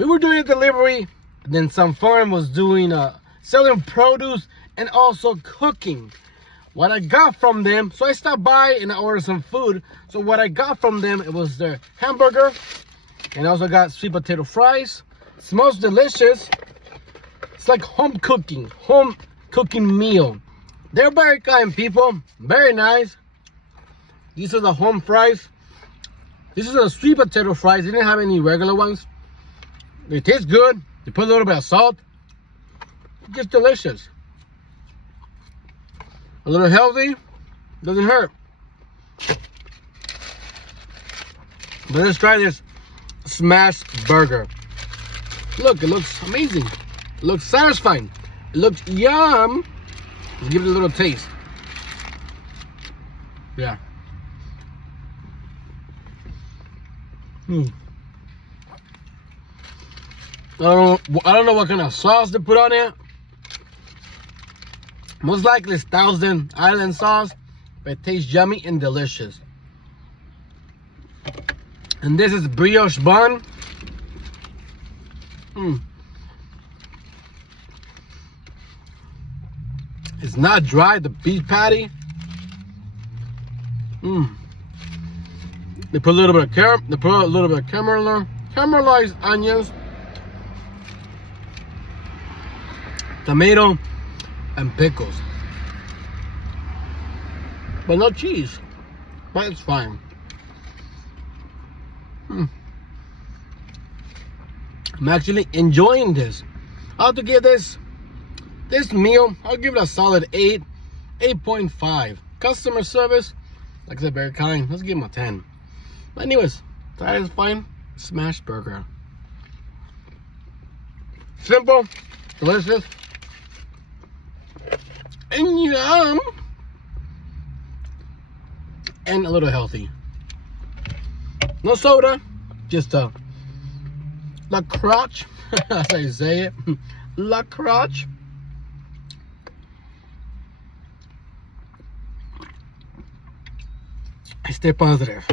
We were doing a delivery, and then some farm was doing selling produce and also cooking. What I got from them, so I stopped by and I ordered some food. So what I got from them, it was their hamburger, and I also got sweet potato fries. Smells delicious. It's like home cooking meal. They're very kind people, very nice. These are the home fries. This is the sweet potato fries. They didn't have any regular ones. They taste good. They put a little bit of salt. Just delicious. A little healthy. Doesn't hurt. But let's try this smash burger. Look, it looks amazing. It looks satisfying. It looks yum. Let's give it a little taste. Yeah. I don't know what kind of sauce to put on it. Most likely it's Thousand Island sauce, but it tastes yummy and delicious. And this is brioche bun. It's not dry, the beef patty. They put a little bit of caramelized onions, tomato, and pickles. But no cheese. But it's fine. I'm actually enjoying this. I have to give this meal, I'll give it a solid 8.5. Customer service, like I said, very kind. Let's give them a 10. But anyways, that is fine. Smash burger. Simple, delicious, and yum, and a little healthy. No soda, just a La Croche, as I say it, La Croche. I stay positive.